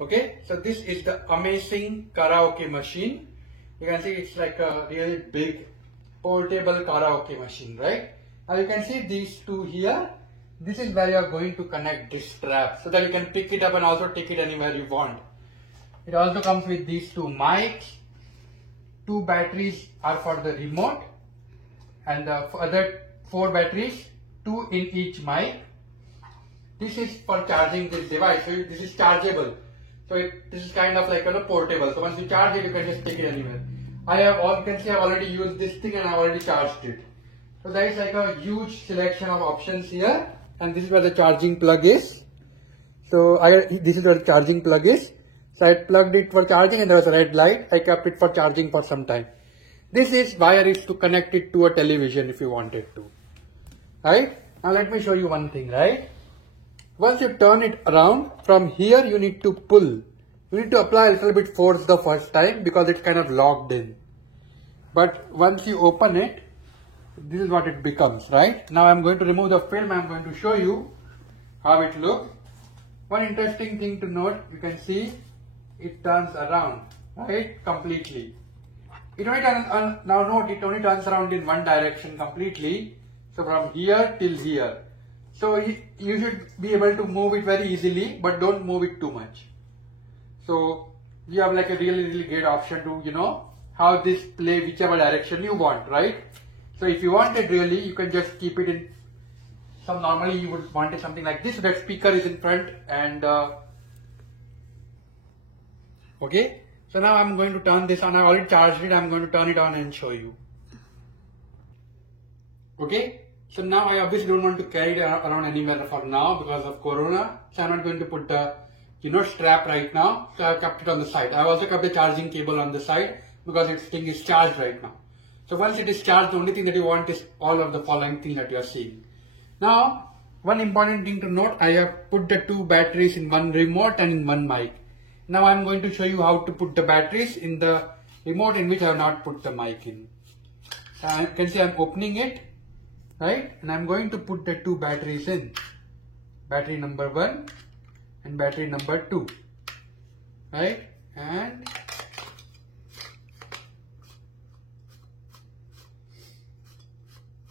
Okay, so this is the amazing karaoke machine. You can see it's like a really big portable karaoke machine, right? Now you can see these two here. This is where you are going to connect this strap so that you can pick it up and also take it anywhere you want. It also comes with these two mics. Two batteries are for the remote, and the other 4 batteries, 2 in each mic. This is for charging this device. So this is chargeable. So this is kind of like portable. So once you charge it, you can just take it anywhere. You can see I've already used this thing and I've already charged it. So there is like a huge selection of options here, and this is where the charging plug is. So this is where the charging plug is. So I plugged it for charging and there was a red light. I kept it for charging for some time. This is wire is to connect it to a television if you wanted to. Right? Now let me show you one thing, right? Once you turn it around, from here you need to pull. You need to apply a little bit force the first time because it's kind of locked in. But once you open it, this is what it becomes, right? Now I'm going to remove the film. I'm going to show you how it looks. One interesting thing to note, you can see it turns around, right? Completely. It only turns around in one direction completely. So from here till here. So you should be able to move it very easily, but don't move it too much. So you have like a really great option to, how this play whichever direction you want, right? So if you want it really, you can just keep it in normally you would want it something like this. So that speaker is in front and okay. So now I'm going to turn this on. I already charged it. I'm going to turn it on and show you. Okay. So now I obviously don't want to carry it around anywhere for now because of Corona. So I'm not going to put the strap right now. So I've kept it on the side. I've also kept the charging cable on the side because its thing is charged right now. So once it is charged, the only thing that you want is all of the following things that you are seeing. Now, one important thing to note, I have put the 2 batteries in one remote and in one mic. Now I'm going to show you how to put the batteries in the remote in which I have not put the mic in. You can see I'm opening it, right? And I'm going to put the 2 batteries in. Battery number 1 and battery number 2, right? And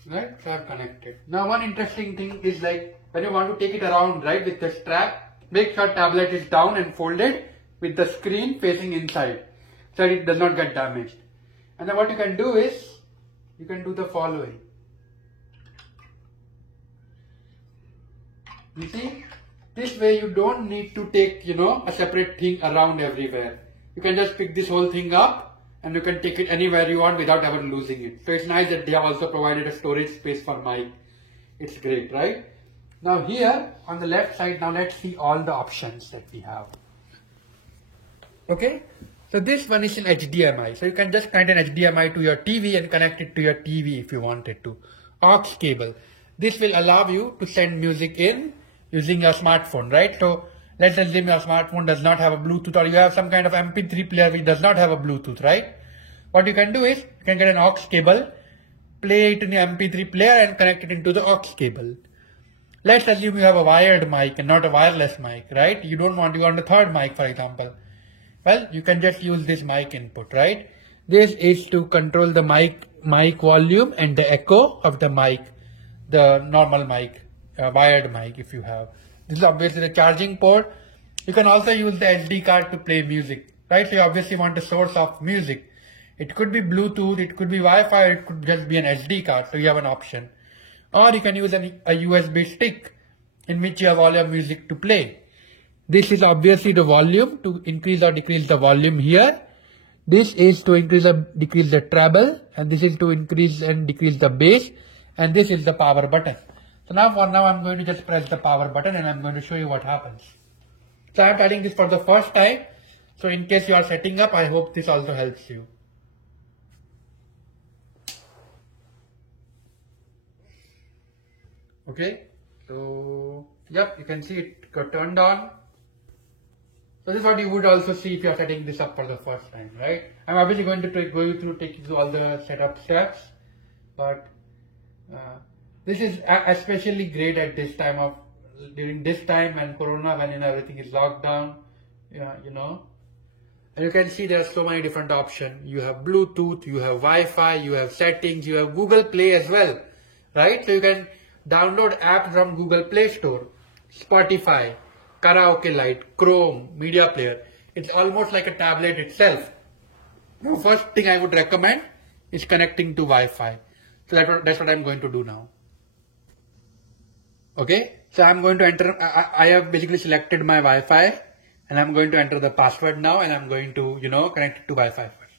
right, so I've connected. Now one interesting thing is like when you want to take it around, right, with the strap, make sure tablet is down and folded with the screen facing inside so it does not get damaged. And then what you can do is, you can do the following. You see, this way you don't need to take, a separate thing around everywhere. You can just pick this whole thing up and you can take it anywhere you want without ever losing it. So it's nice that they have also provided a storage space for mic. It's great, right? Now here on the left side, now let's see all the options that we have. Okay, so this one is in HDMI. So you can just connect an HDMI to your TV and connect it to your TV if you wanted to. Aux cable. This will allow you to send music in using your smartphone, right? So let's assume your smartphone does not have a Bluetooth, or you have some kind of MP3 player which does not have a Bluetooth, right? What you can do is, you can get an aux cable, play it in the MP3 player and connect it into the aux cable. Let's assume you have a wired mic and not a wireless mic, right? You want a third mic, for example. Well, you can just use this mic input, right? This is to control the mic volume and the echo of the mic, the normal mic, wired mic if you have. This is obviously the charging port. You can also use the SD card to play music, right? So you obviously want a source of music. It could be Bluetooth, it could be Wi-Fi, it could just be an SD card, so you have an option. Or you can use a USB stick in which you have all your music to play. This is obviously the volume, to increase or decrease the volume here. This is to increase or decrease the treble, and this is to increase and decrease the bass, and this is the power button. So now for now I'm going to just press the power button and I'm going to show you what happens. So I'm telling this for the first time. So in case you are setting up, I hope this also helps you. Okay, so yep, you can see it got turned on. So this is what you would also see if you are setting this up for the first time, right? I'm obviously going to take you through all the setup steps, but this is especially great at this time during this time when Corona, when everything is locked down. Yeah, you know. And you can see there are so many different options. You have Bluetooth, you have Wi-Fi, you have settings, you have Google Play as well, right? So you can download apps from Google Play Store, Spotify, Karaoke Lite, Chrome, Media Player. It's almost like a tablet itself. Now, first thing I would recommend is connecting to Wi-Fi. So that's what I'm going to do now. Okay, so I'm going to enter, I have basically selected my Wi-Fi and I'm going to enter the password now and I'm going to, connect it to Wi-Fi first.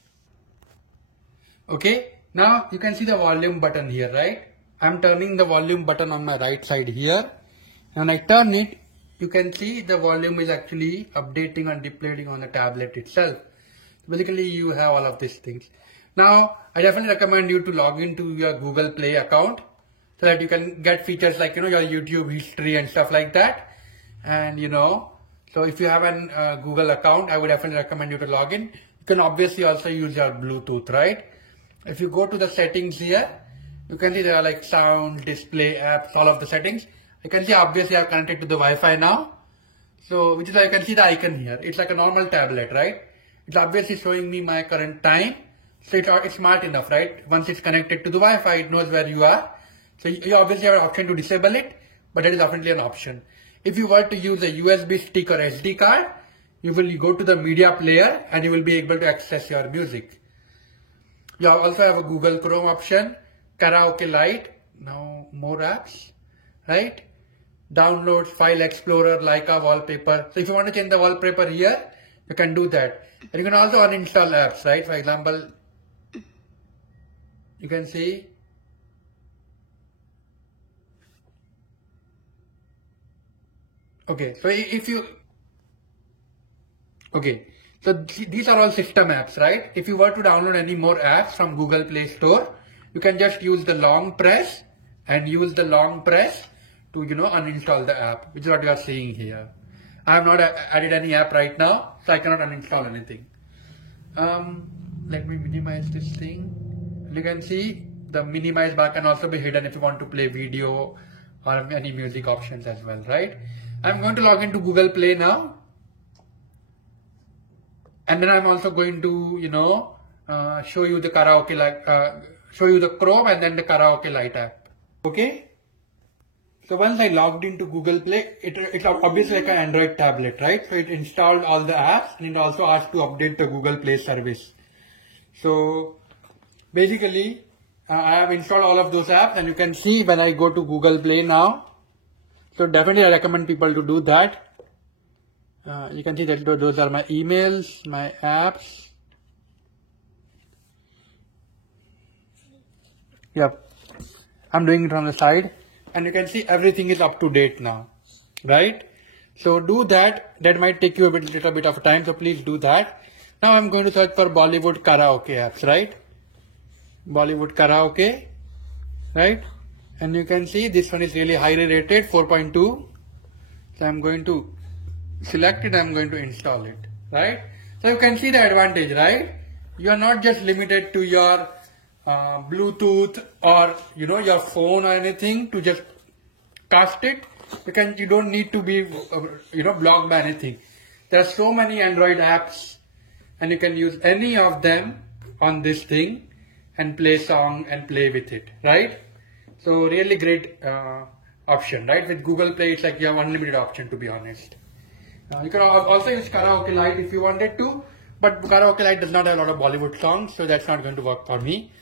Okay, now you can see the volume button here, right? I'm turning the volume button on my right side here. And when I turn it, you can see the volume is actually updating and depleting on the tablet itself. Basically, you have all of these things. Now, I definitely recommend you to log into your Google Play account so that you can get features like, your YouTube history and stuff like that. And, so if you have a Google account, I would definitely recommend you to log in. You can obviously also use your Bluetooth, right? If you go to the settings here, you can see there are like sound, display, apps, all of the settings. You can see obviously I've connected to the Wi-Fi now. So, which is why you can see the icon here. It's like a normal tablet, right? It's obviously showing me my current time. So it's smart enough, right? Once it's connected to the Wi-Fi, it knows where you are. So you obviously have an option to disable it, but that is definitely an option. If you were to use a USB stick or SD card, you will go to the media player and you will be able to access your music. You also have a Google Chrome option, Karaoke Lite, now more apps, right? Downloads, File Explorer, Leica wallpaper. So if you want to change the wallpaper here, you can do that. And you can also uninstall apps, right? For example, you can see okay, so if you so these are all system apps, right? If you were to download any more apps from Google Play Store, you can just use the long press and use the long press to uninstall the app, which is what you are seeing here. I have not added any app right now, so I cannot uninstall anything. Let me minimize this thing. You can see the minimize bar can also be hidden if you want to play video or any music options as well, right? I'm going to log into Google Play now. And then I'm also going to, show you the Karaoke Lite, show you the Chrome and then the Karaoke Lite app. Okay. So once I logged into Google Play, it's obviously like an Android tablet, right? So it installed all the apps and it also asked to update the Google Play service. So basically, I have installed all of those apps and you can see when I go to Google Play now. So definitely I recommend people to do that. You can see that those are my emails, my apps. Yep, I'm doing it on the side. And you can see everything is up to date now, right? So do that. That might take you a little bit of time. So please do that. Now I'm going to search for Bollywood karaoke apps, right? Bollywood karaoke, right? And you can see this one is really highly rated, 4.2. So I'm going to select it. I'm going to install it, right? So you can see the advantage, right? You are not just limited to your Bluetooth or your phone or anything to just cast it. You don't need to be blocked by anything. There are so many Android apps and you can use any of them on this thing and play song and play with it, right? So really great option, right? With Google Play, it's like you have unlimited option, to be honest. You can also use Karaoke Lite if you wanted to, but Karaoke Lite does not have a lot of Bollywood songs, so that's not going to work for me.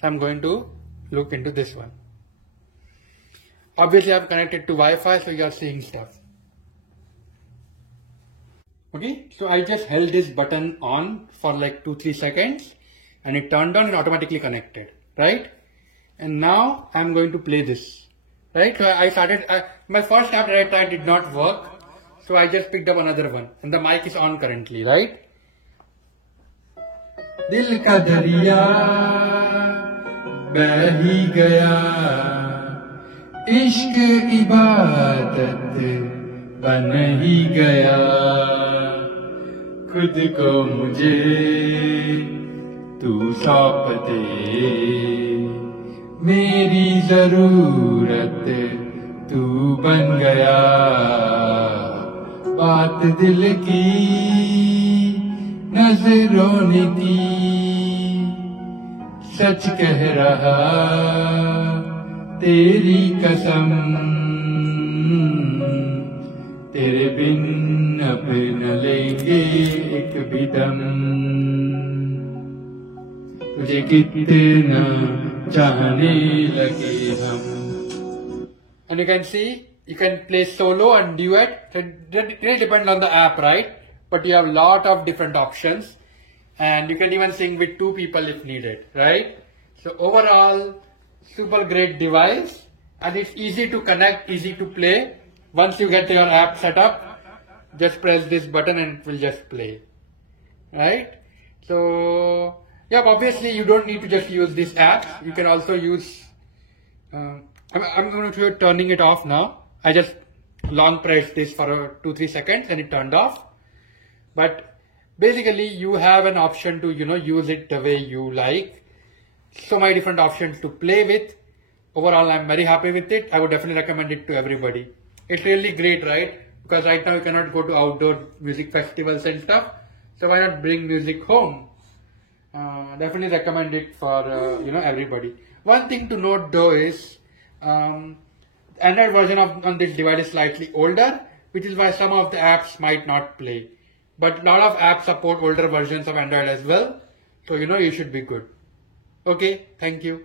So I'm going to look into this one. Obviously, I've connected to Wi-Fi, so you are seeing stuff. Okay, so I just held this button on for like 2-3 seconds and it turned on and automatically connected, right? And now I'm going to play this, right? So I started, my first app that I tried did not work. So I just picked up another one and the mic is on currently, right? Dil ka dariya beh hi gaya, ishq ibadat ban hi gaya, khud ko mujhe tu saap de, meri zarurat tu ban gaya, बात दिल की नजरों ने की, सच कह रहा तेरी कसम, तेरे बिन अब न लेंगे एक भी दम, तुझे कितना चाहने लगे हम. And you can see, you can play solo and duet. It really depends on the app, right? But you have a lot of different options, and you can even sing with 2 people if needed, right? So overall, super great device, and it's easy to connect, easy to play. Once you get your app set up, just press this button and it will just play, right? So yeah, obviously you don't need to just use this app. You can also use I'm going to turning it off now. I just long pressed this for 2-3 seconds and it turned off. But basically you have an option to use it the way you like. So many different options to play with. Overall, I'm very happy with it. I would definitely recommend it to everybody. It's really great, right? Because right now you cannot go to outdoor music festivals and stuff. So why not bring music home? Definitely recommend it for everybody. One thing to note though is Android version on this device is slightly older, which is why some of the apps might not play. But a lot of apps support older versions of Android as well. So you should be good. Okay, thank you.